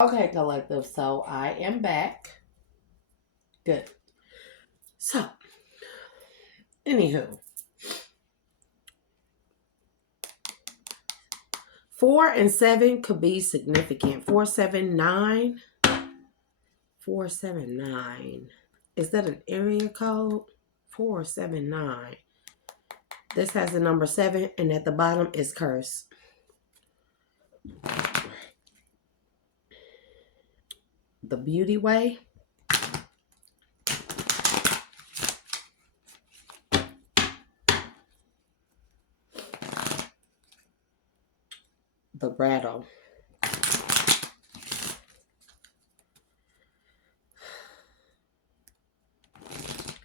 Okay, collective. So I am back. Good. So, anywho, 4 and 7 could be significant. 479. 479. Is that an area code? 479. This has the number 7, and at the bottom is curse. The beauty way. The rattle.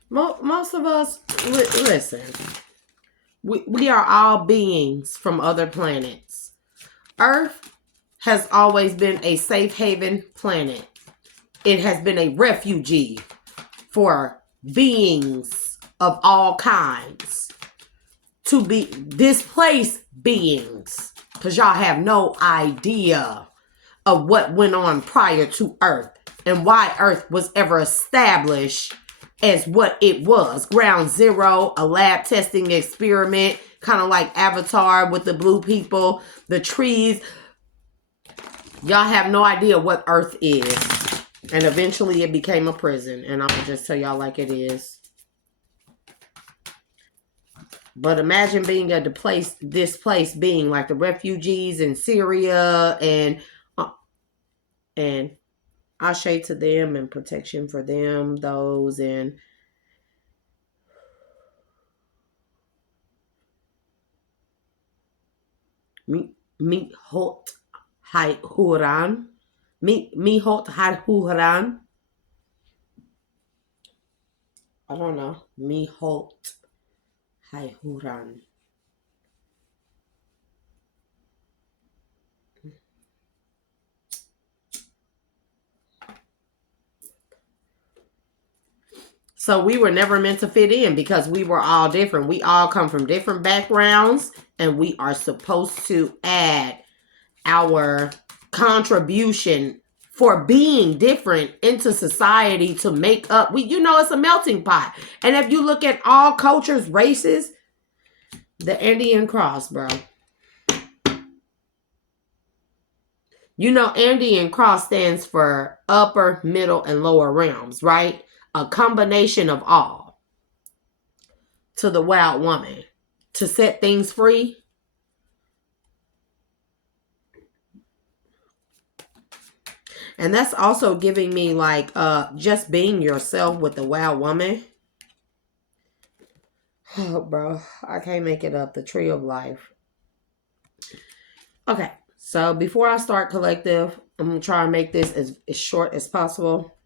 Most of us, listen, we are all beings from other planets. Earth has always been a safe haven planet. It has been a refugee for beings of all kinds to be displaced beings, because y'all have no idea of what went on prior to Earth and why Earth was ever established as what it was. Ground zero, a lab testing experiment, kind of like Avatar with the blue people, the trees. Y'all have no idea what Earth is. And eventually it became a prison. And I'm going to just tell y'all like it is. But imagine being a displaced being like the refugees in Syria and Ashe to them and protection for them, those in Mihot Huran. Mihot Huran. I don't know. Mihot Huran. So we were never meant to fit in because we were all different. We all come from different backgrounds, and we are supposed to add our contribution for being different into society to make up. It's a melting pot. And if you look at all cultures, races, the Andean cross, bro. Andean cross stands for upper, middle, and lower realms, right? A combination of all. To the wild woman to set things free. And that's also giving me like just being yourself with the wild woman. Oh, bro, I can't make it up. The tree of life. Okay, so before I start collective, I'm gonna try and make this as short as possible.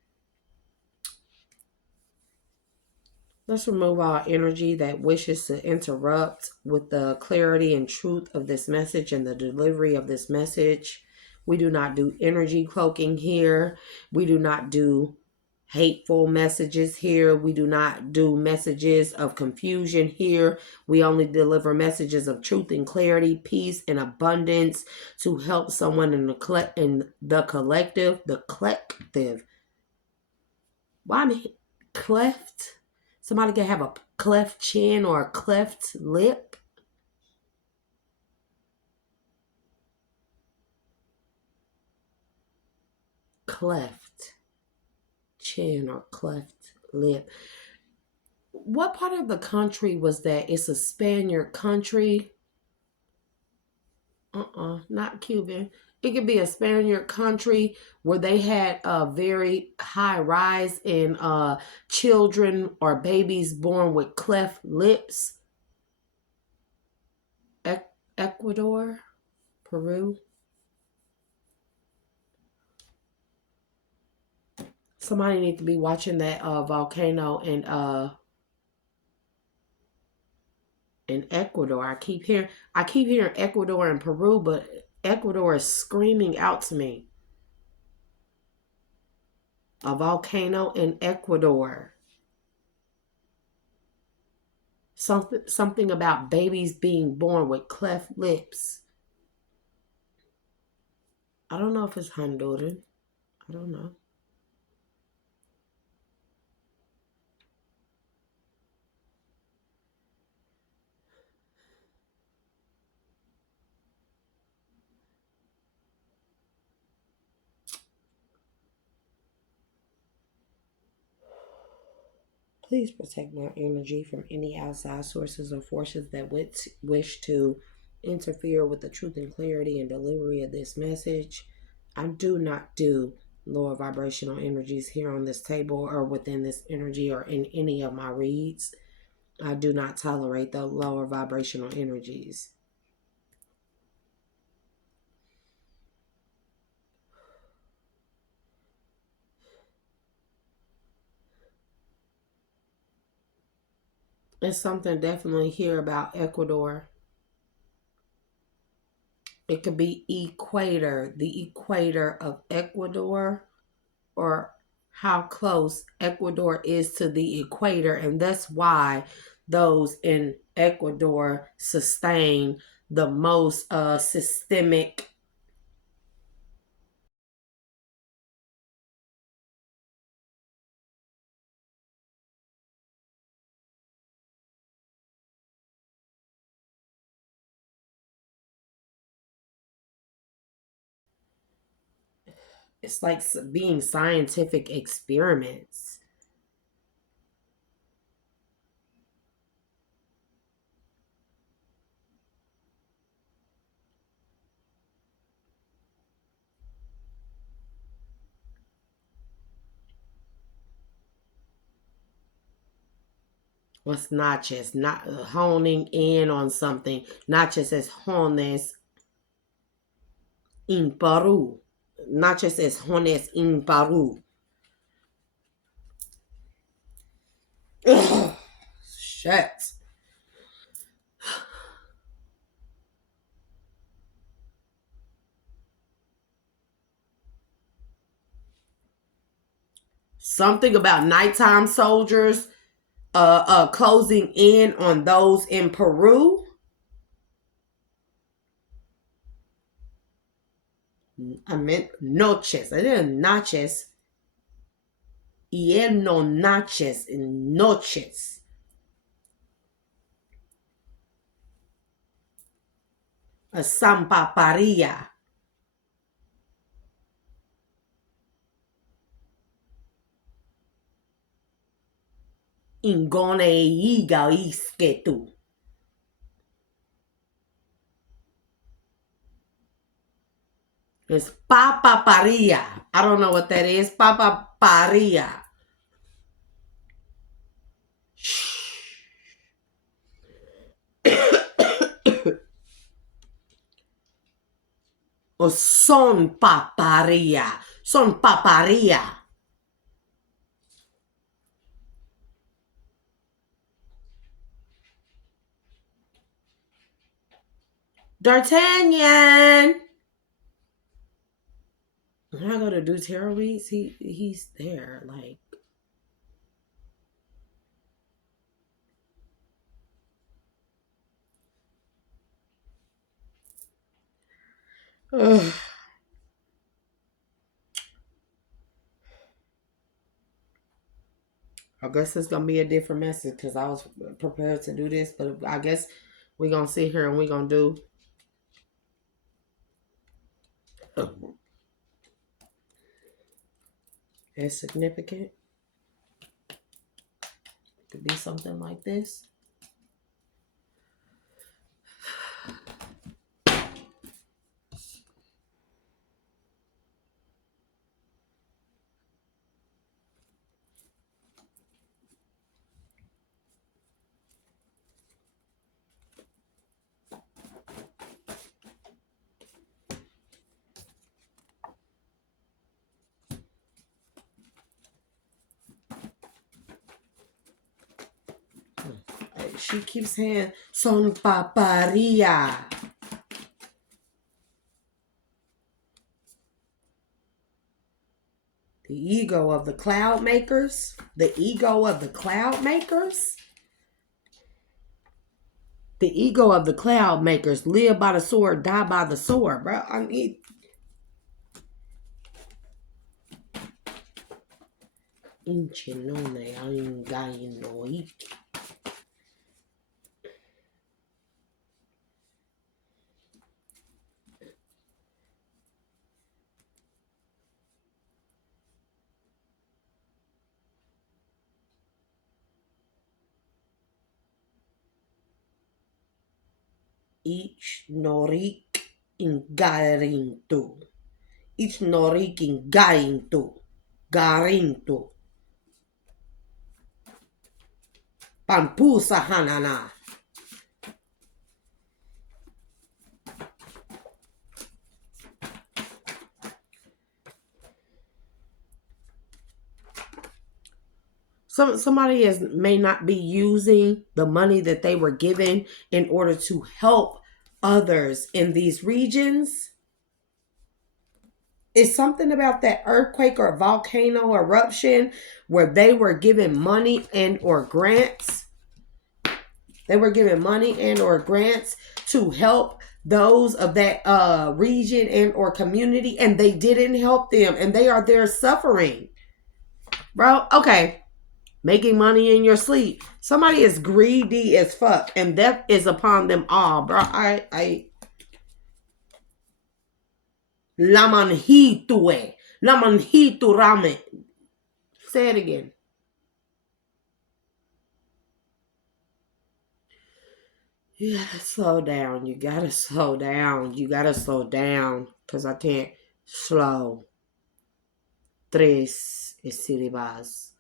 Let's remove all energy that wishes to interrupt with the clarity and truth of this message and the delivery of this message. We do not do energy cloaking here. We do not do hateful messages here. We do not do messages of confusion here. We only deliver messages of truth and clarity, peace and abundance to help someone in the collective. Why am I cleft? Somebody can have a cleft chin or a cleft lip. Cleft chin or cleft lip. What part of the country was that? It's a Spaniard country. Not Cuban. It could be a Spaniard country where they had a very high rise in children or babies born with cleft lips. Ecuador, Peru. Somebody need to be watching that volcano in Ecuador. I keep hearing Ecuador and Peru, but Ecuador is screaming out to me. A volcano in Ecuador. Something about babies being born with cleft lips. I don't know if it's Honduran. I don't know. Please protect my energy from any outside sources or forces that wish to interfere with the truth and clarity and delivery of this message. I do not do lower vibrational energies here on this table or within this energy or in any of my reads. I do not tolerate the lower vibrational energies. It's something definitely here about Ecuador. It could be equator, the equator of Ecuador, or how close Ecuador is to the equator. And that's why those in Ecuador sustain the most systemic. It's like being scientific experiments. What's notches? Not honing in on something. Notches as jones in Peru. Notches as jones in Peru. Ugh, shit. Something about nighttime soldiers closing in on those in Peru. I meant noches. I didn't noches. Y no noches in noches. A sampaparia. Ingone iga isketu. It's papaparia. I don't know what that is. Papaparia. O son paparia. Son paparia. D'Artagnan. When I go to do tarot reads, he's there. Like, ugh. I guess it's gonna be a different message because I was prepared to do this, but I guess we're gonna sit here and we're gonna do. It's significant. Could be something like this. She keeps saying son paparia. The ego of the cloud makers. The ego of the cloud makers. The ego of the cloud makers. Live by the sword, die by the sword, bro. I mean, Inchinone aingainoik. Ich norik ingarinto. Ich norik ingarinto. Garinto. Pampusa hanana. Somebody may not be using the money that they were given in order to help others in these regions. It's something about that earthquake or volcano eruption where they were given money and or grants. They were given money and or grants to help those of that region and or community, and they didn't help them, and they are there suffering. Bro, okay. Making money in your sleep. Somebody is greedy as fuck, and death is upon them all, bro. Lamanhitue. Lamanhiturame. Say it again. You gotta slow down. You gotta slow down. You gotta slow down. Because I can't slow. Tres esiribas.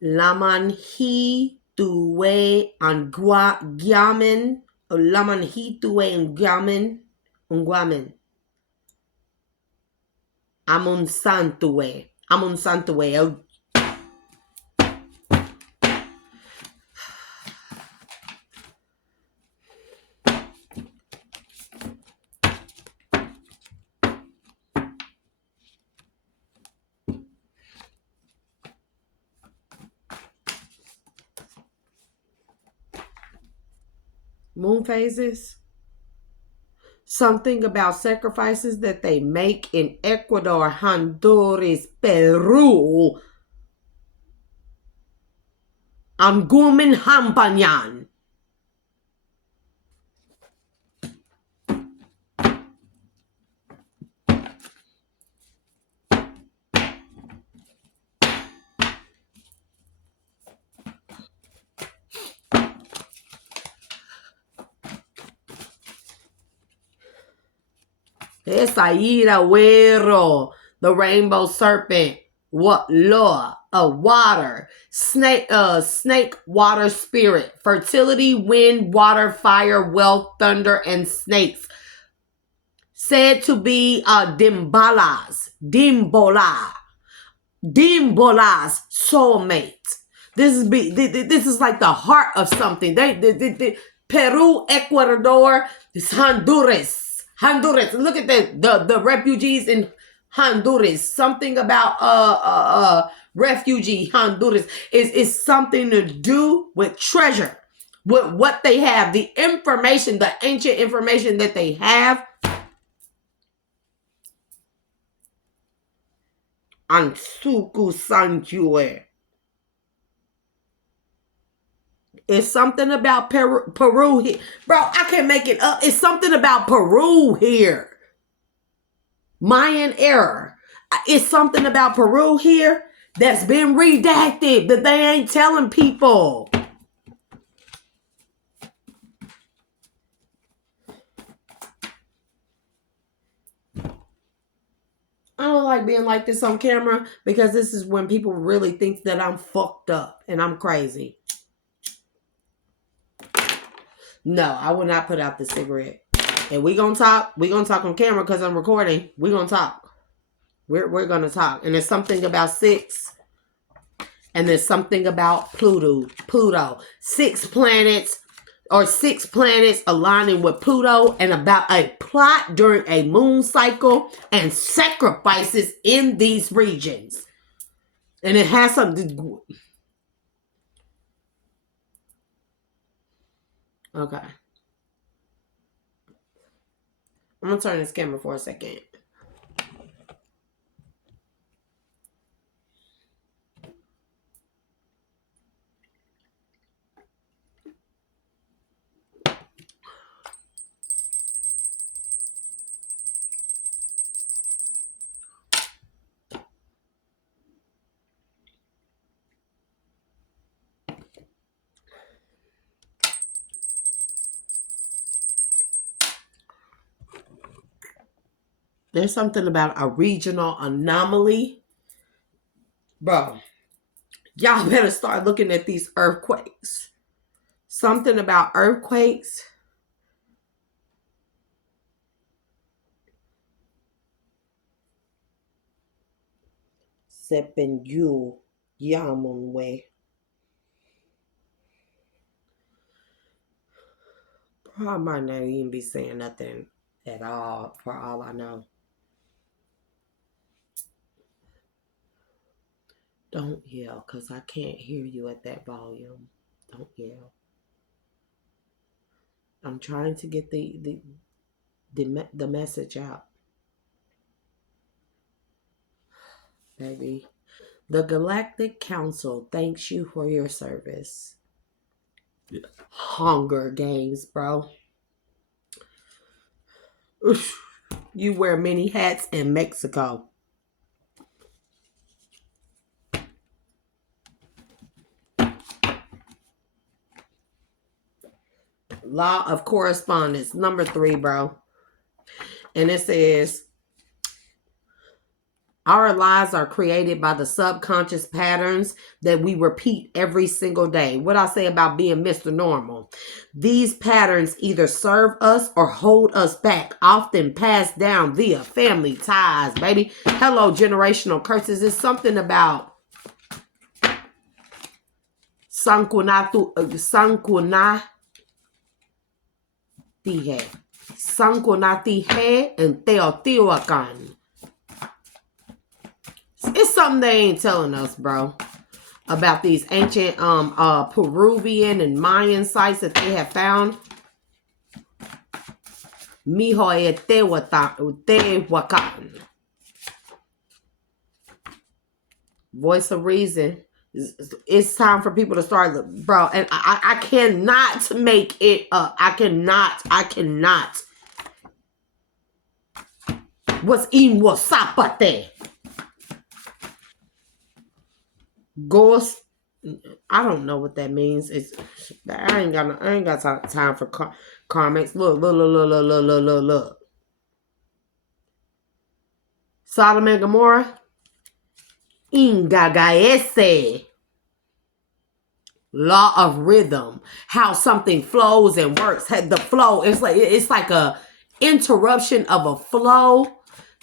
Lamanhitue anguamen. Lamanhitue unguamen. Amunsantue. Amunsantue. Moon phases. Something about sacrifices that they make in Ecuador, Honduras, Peru. Angumin Hampanyan. Esaira Huero, the rainbow serpent. What law? A water. Snake water spirit. Fertility, wind, water, fire, wealth, thunder, and snakes. Said to be Dimbola's soulmate. This is like the heart of something. Peru, Ecuador, Honduras. Look at the refugees in Honduras. Something about refugee Honduras is something to do with treasure, with what they have, the information, the ancient information that they have. Ansuku Sanjue. It's something about Peru here. Bro, I can't make it up. It's something about Peru here. Mayan error. It's something about Peru here that's been redacted that they ain't telling people. I don't like being like this on camera because this is when people really think that I'm fucked up and I'm crazy. No, I will not put out the cigarette. And we're going to talk. We're going to talk on camera because I'm recording. We're going to talk. We're going to talk. And there's something about 6. And there's something about Pluto. 6 planets aligning with Pluto and about a plot during a moon cycle and sacrifices in these regions. And it has something. Okay. I'm going to turn this camera for a second. There's something about a regional anomaly. Bro, y'all better start looking at these earthquakes. Something about earthquakes. Sepenyu Yamunwe. I might not even be saying nothing at all, for all I know. Don't yell, because I can't hear you at that volume. Don't yell. I'm trying to get the message out. Baby. The Galactic Council thanks you for your service. Hunger Games, bro. Oof. You wear many hats in Mexico. Law of Correspondence, number 3, bro. And it says, our lives are created by the subconscious patterns that we repeat every single day. What I say about being Mr. Normal. These patterns either serve us or hold us back, often passed down via family ties, baby. Hello, generational curses. It's something about Sankunatihe. Sankunatihe and Teotihuacan. It's something they ain't telling us, bro, about these ancient Peruvian and Mayan sites that they have found. Tehuacan. Voice of reason. It's time for people to start, bro. And I cannot make it up. I cannot. What's in Wasapate? Ghost. I don't know what that means. I ain't got time for karmics. Look. Sodom and Gomorrah. Ingagaese. Law of rhythm. How something flows and works. The flow. It's like a interruption of a flow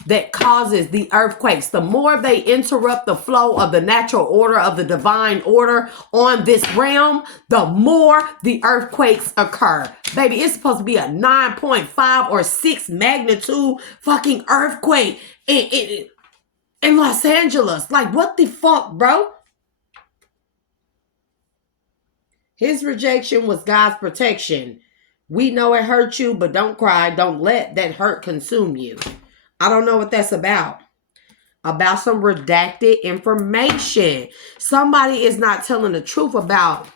that causes the earthquakes. The more they interrupt the flow of the natural order, of the divine order on this realm, the more the earthquakes occur. Baby, it's supposed to be a 9.5 or 6 magnitude fucking earthquake in Los Angeles. Like, what the fuck, bro? His rejection was God's protection. We know it hurt you, but don't cry. Don't let that hurt consume you. I don't know what that's about. About some redacted information. Somebody is not telling the truth about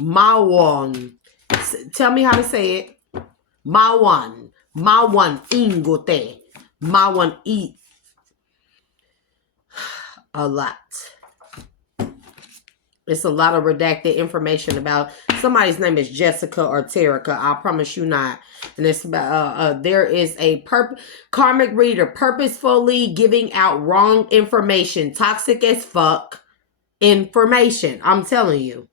Mawan. Tell me how to say it. Mawan. Mawan ingote. Mawan eat. A lot. It's a lot of redacted information about somebody's name is Jessica or Terica. I promise you not. And it's about there is a karmic reader purposefully giving out wrong information, toxic as fuck information. I'm telling you.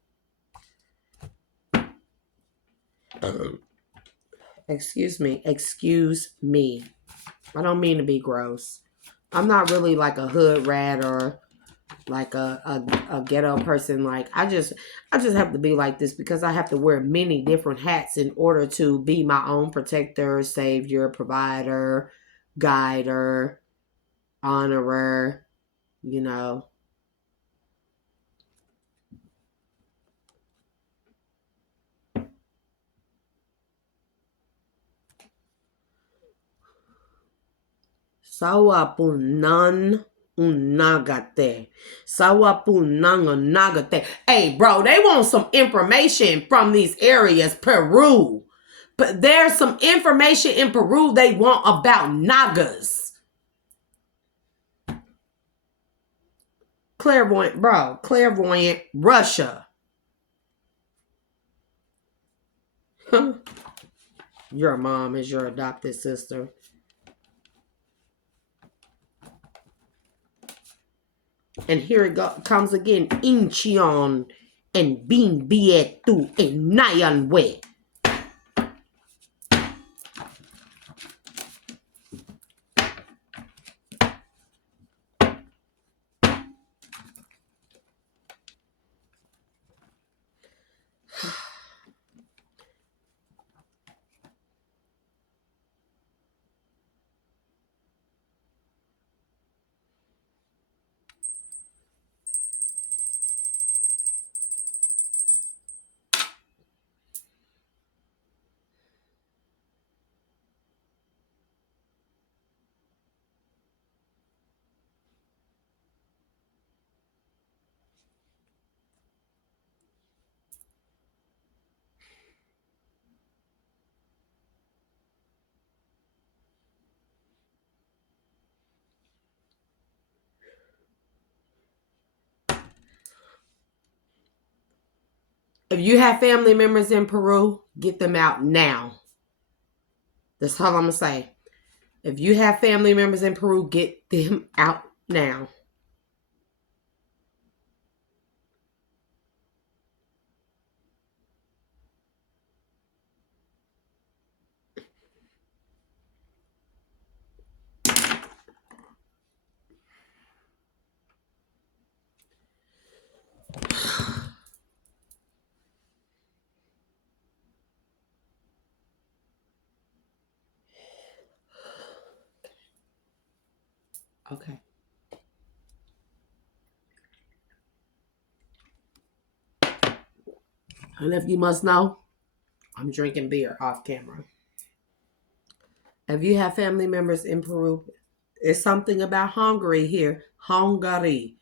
Excuse me. I don't mean to be gross. I'm not really like a hood rat or like a ghetto person. Like I just have to be like this because I have to wear many different hats in order to be my own protector, savior, provider, guider, honorer, you know. Sawapunan unagate. Sawapunan unagate. Hey, bro, they want some information from these areas, Peru. But there's some information in Peru they want about Nagas. Clairvoyant, bro. Clairvoyant, Russia. Your mom is your adopted sister. And here it comes again. Incheon and Bin Bietu and Nayanwe. If you have family members in Peru, get them out now. That's all I'm going to say. If you have family members in Peru, get them out now. Okay. And if you must know, I'm drinking beer off camera. If you have family members in Peru, it's something about Hungary here. Hungary.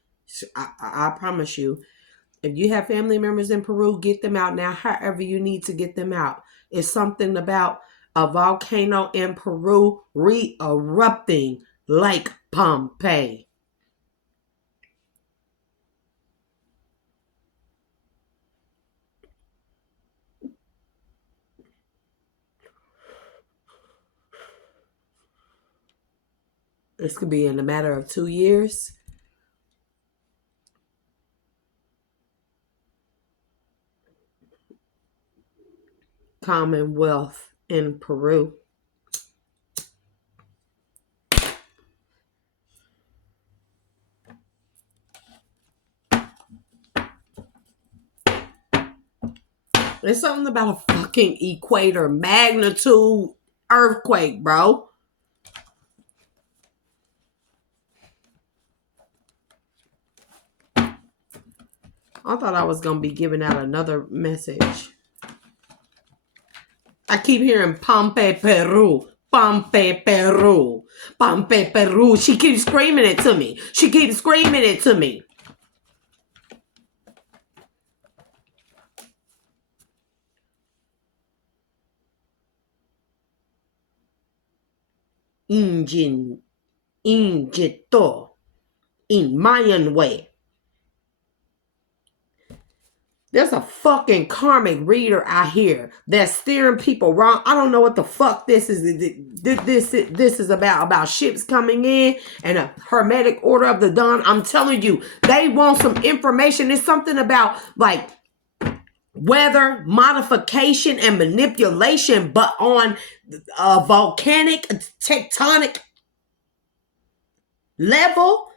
I promise you. If you have family members in Peru, get them out now, however you need to get them out. It's something about a volcano in Peru re-erupting Lake Pompeii. This could be in a matter of 2 years. Commonwealth in Peru. There's something about a fucking equator magnitude earthquake, bro. I thought I was going to be giving out another message. I keep hearing Pompeii, Peru. Pompeii, Peru. Pompeii, Peru. She keeps screaming it to me. She keeps screaming it to me. Injito. In Mayan way. There's a fucking karmic reader out here that's steering people wrong. I don't know what the fuck this is. This is about ships coming in and a hermetic order of the dawn. I'm telling you, they want some information. It's something about like weather modification and manipulation, but on a volcanic tectonic level.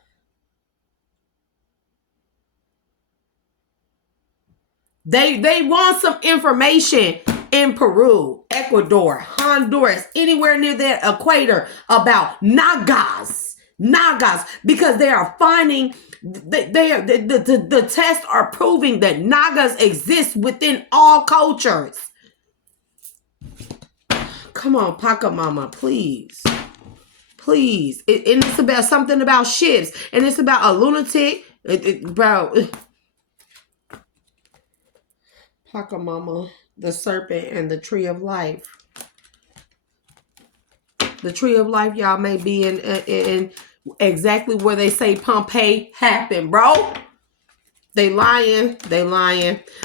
They want some information in Peru, Ecuador, Honduras, anywhere near the equator about Nagas, because they are finding the tests are proving that Nagas exist within all cultures. Come on, Pachamama, please. Please. And it's about something about ships. And it's about a lunatic. Bro. Pachamama, the serpent, and the tree of life. The tree of life, y'all, may be in exactly where they say Pompeii happened, bro. They lying.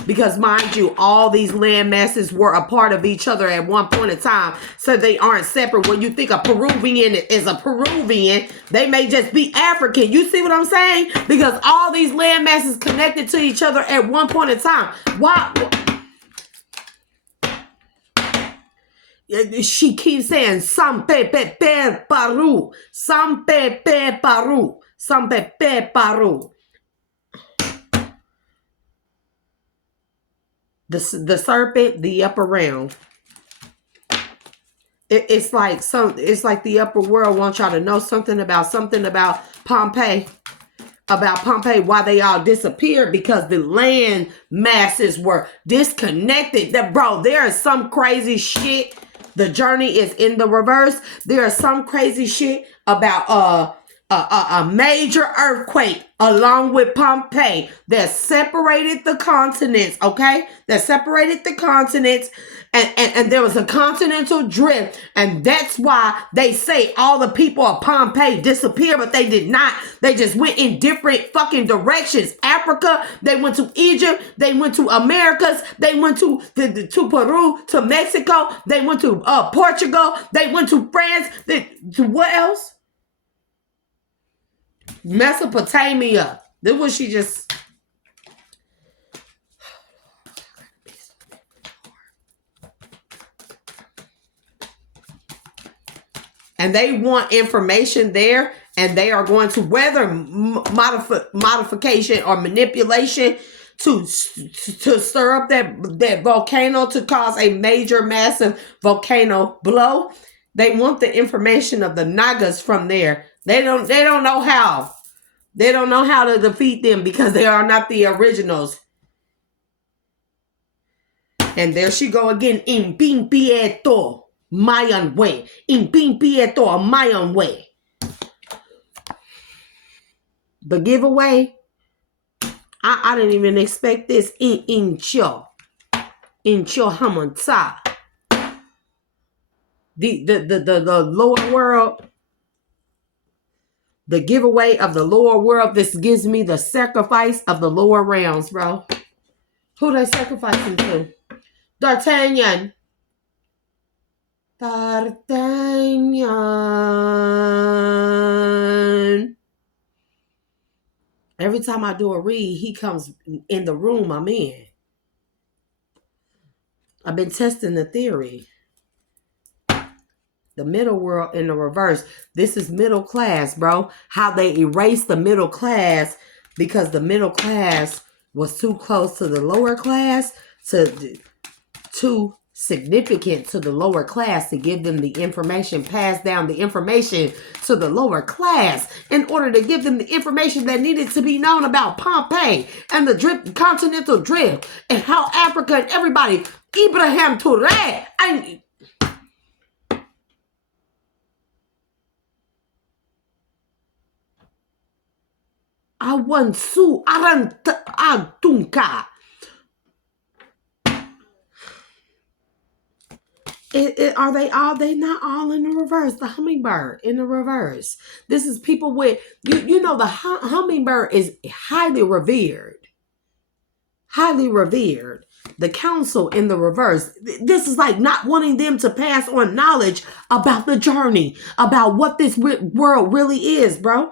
Because mind you, all these land masses were a part of each other at one point in time. So they aren't separate. When you think a Peruvian is a Peruvian, they may just be African. You see what I'm saying? Because all these land masses connected to each other at one point in time. Why? She keeps saying, San Pepe Paru. San Pepe Paru. San Pepe Paru. The serpent, the upper realm. It's like the upper world wants y'all to know something about Pompeii. About Pompeii, why they all disappeared, because the land masses were disconnected. Bro, there is some crazy shit. The journey is in the reverse. There is some crazy shit about a major earthquake along with Pompeii that separated the continents, okay? That separated the continents, and there was a continental drift, and that's why they say all the people of Pompeii disappeared, but they did not. They just went in different fucking directions. Africa, they went to Egypt, they went to Americas, they went to Peru, to Mexico, they went to Portugal, they went to France, to what else? Mesopotamia. This was she just. And they want information there, and they are going to, whether modification or manipulation, to stir up that volcano to cause a major, massive volcano blow. They want the information of the Nagas from there. They don't know how. They don't know how to defeat them because they are not the originals. And there she go again. Impimpietto, Mayan way. Impimpietto, Mayan way. The giveaway, I didn't even expect this. Incho Hamonta. The lower world. The giveaway of the lower world. This gives me the sacrifice of the lower realms, bro. Who they sacrificing to? D'Artagnan. Every time I do a read, he comes in the room I'm in. I've been testing the theory. The middle world in the reverse. This is middle class, bro. How they erased the middle class because the middle class was too close to the lower class, too significant to the lower class to give them the information, pass down the information to the lower class in order to give them the information that needed to be known about Pompeii and the continental drift and how Africa and everybody, Ibrahim Touré, Awansu Arantunka. Are they not all in the reverse? The hummingbird in the reverse. This is people with, you know, the hummingbird is highly revered. Highly revered. The council in the reverse. This is like not wanting them to pass on knowledge about the journey, about what this world really is, bro.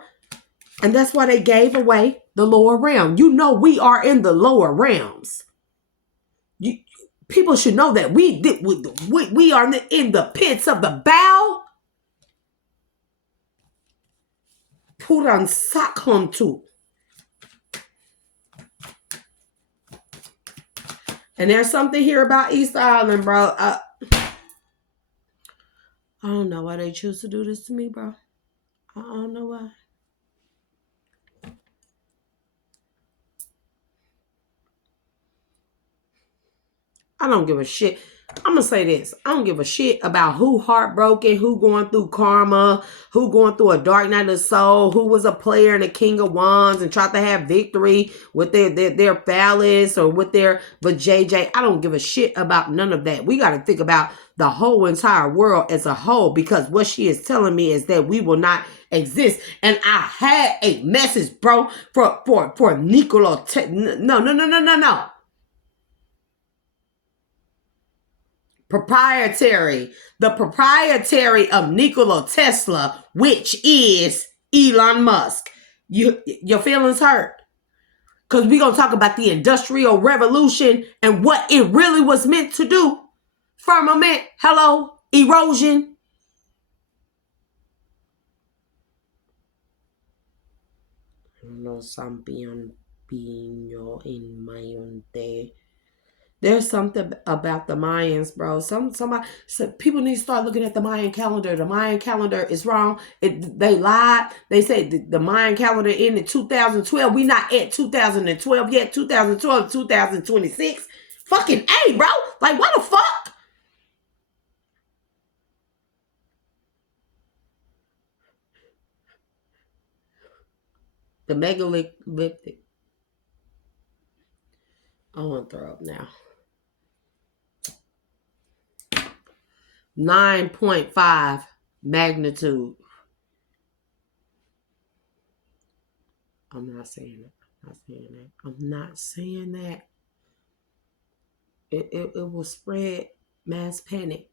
And that's why they gave away the lower realm. You know, we are in the lower realms. People should know that we are in the pits of the bow. Puran Sakhontu. And there's something here about East Island, bro. I don't know why they choose to do this to me, bro. I don't know why. I don't give a shit. I'm going to say this. I don't give a shit about who heartbroken, who going through karma, who going through a dark night of the soul, who was a player in the King of Wands and tried to have victory with their phallus or with their vajayjay. I don't give a shit about none of that. We got to think about the whole entire world as a whole, because what she is telling me is that we will not exist. And I had a message, bro, for Nikola. No. The proprietary of Nikola Tesla, which is Elon Musk. Your feelings hurt? Because we're going to talk about the Industrial Revolution and what it really was meant to do. Firmament, hello, erosion. No sampion pino in Mayonte. There's something about the Mayans, bro. Some people need to start looking at the Mayan calendar. The Mayan calendar is wrong. They lied. They said the Mayan calendar ended 2012. We not at 2012 yet. 2012, 2026. Fucking A, bro. Like, what the fuck? The megalithic. I want to throw up now. 9.5 magnitude. I'm not saying that. I'm not saying that. It will spread mass panic.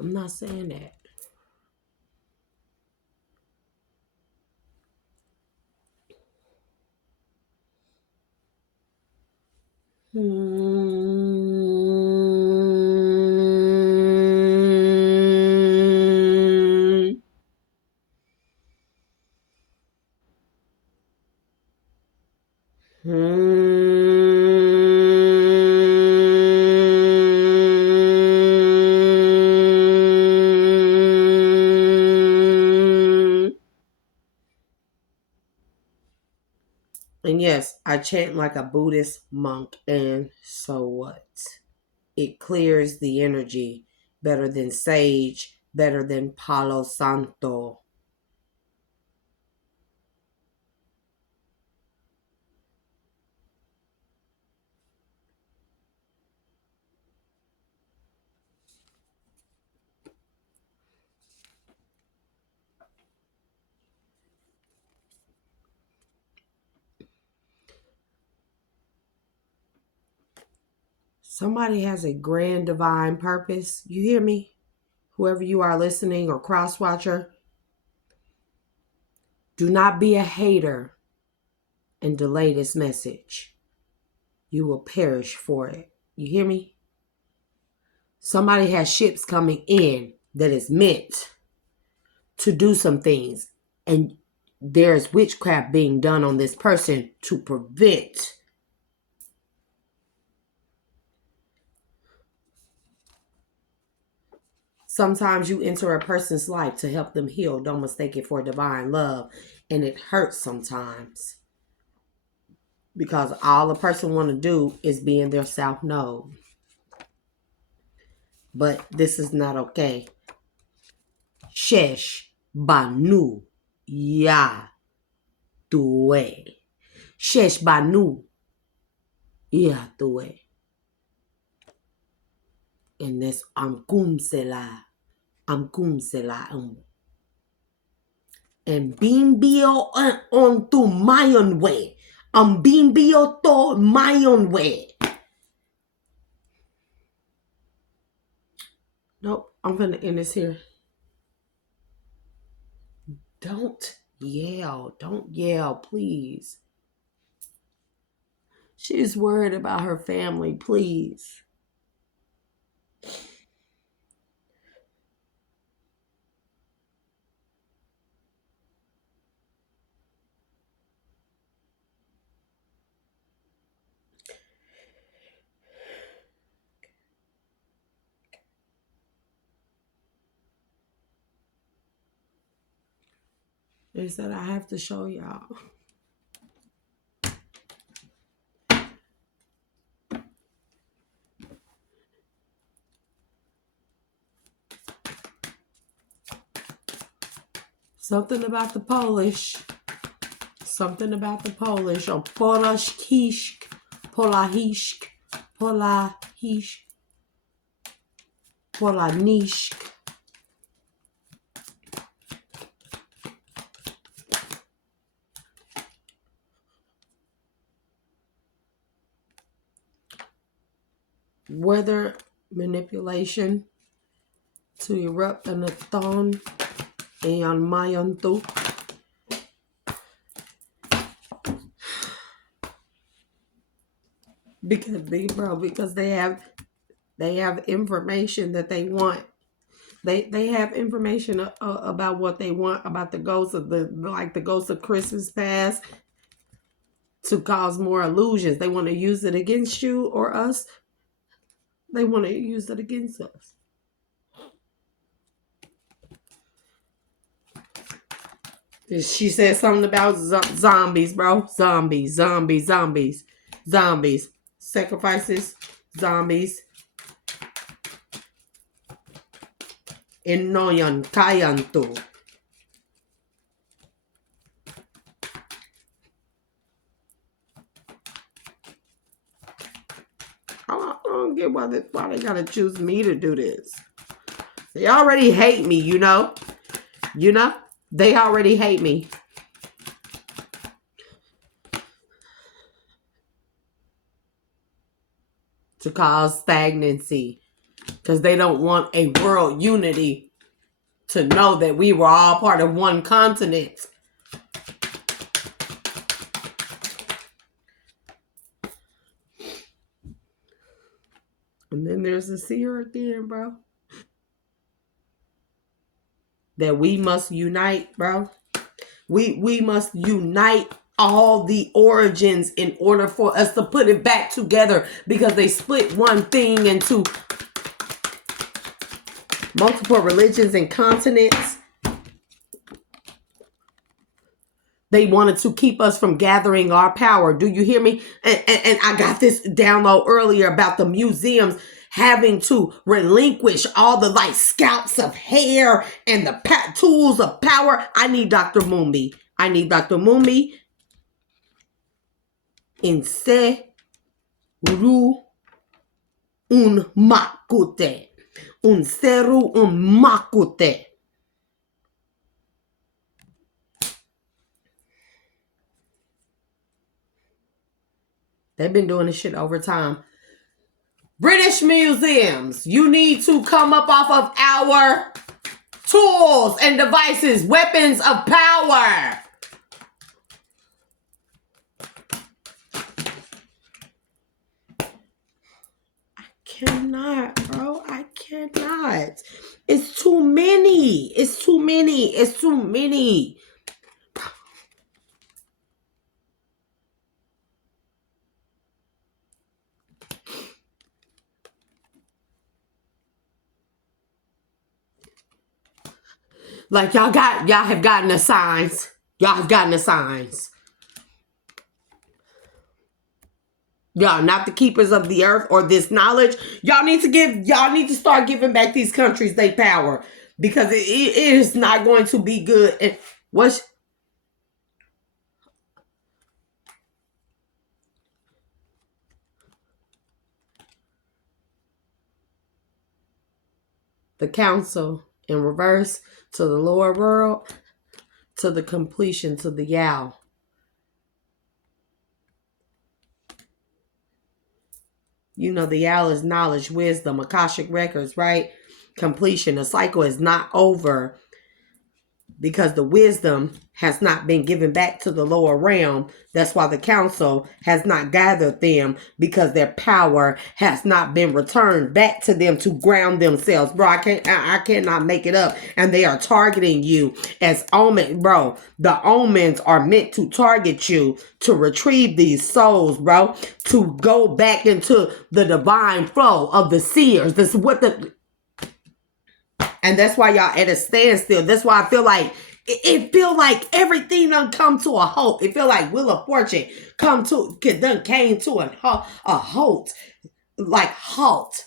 I'm not saying that. And yes, I chant like a Buddhist monk, and so what? It clears the energy better than sage, better than Palo Santo. Somebody has a grand divine purpose. You hear me? Whoever you are listening or cross watcher, do not be a hater and delay this message. You will perish for it. You hear me? Somebody has ships coming in that is meant to do some things, and there's witchcraft being done on this person to prevent. Sometimes you enter a person's life to help them heal. Don't mistake it for divine love. And it hurts sometimes, because all a person want to do is be in their south node. But this is not okay. Shesh Banu Ya Tuwe. Shesh Banu Ya Tuwe. And that's Amkum Sela. And bimbio on to my own way. Bimbio to my own way. Nope, I'm gonna end this here. Don't yell, please. She's worried about her family, please. They said I have to show y'all. Something about the Polish. Something about the Polish. Or Polashkisk. Polahishk. Polahish. Polanishk. Weather manipulation to erupt an athon and mayantu. Because they have information that they want. They have information about what they want, about the ghosts of the ghosts of Christmas past, to cause more illusions. They want to use it against you or us. They want to use it against us. She said something about zombies, bro. Zombies. Sacrifices. Zombies. Inoyan kayanto. I don't get why they gotta choose me to do this. They already hate me, you know? They already hate me. To cause stagnancy. Because they don't want a world unity to know that we were all part of one continent. And then there's the seer again, bro. That we must unite, bro. We must unite all the origins in order for us to put it back together, because they split one thing into multiple religions and continents. They wanted to keep us from gathering our power. Do you hear me? And I got this download earlier about the museums having to relinquish all the scalps of hair and the tools of power. I need Dr. Mumbi. In se ru un makute. Un seru un makute. They've been doing this shit over time. British museums, you need to come up off of our tools and devices, weapons of power. I cannot, bro. I cannot. It's too many. Like y'all have gotten the signs. Y'all not the keepers of the earth or this knowledge. Y'all need to start giving back these countries their power, because it is not going to be good. And what's the council in reverse to the lower world, to the completion, to the Yao. You know, the Yao is knowledge, wisdom, Akashic records, right? Completion. The cycle is not over, because the wisdom has not been given back to the lower realm. That's why the council has not gathered them, because their power has not been returned back to them to ground themselves. Bro, I cannot make it up. And they are targeting you as omen. Bro, the omens are meant to target you to retrieve these souls, bro, to go back into the divine flow of the seers. This is what and that's why y'all at a standstill. That's why I feel like it feel like everything done come to a halt. It feel like Wheel of Fortune came to a halt. Like halt.